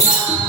Dios.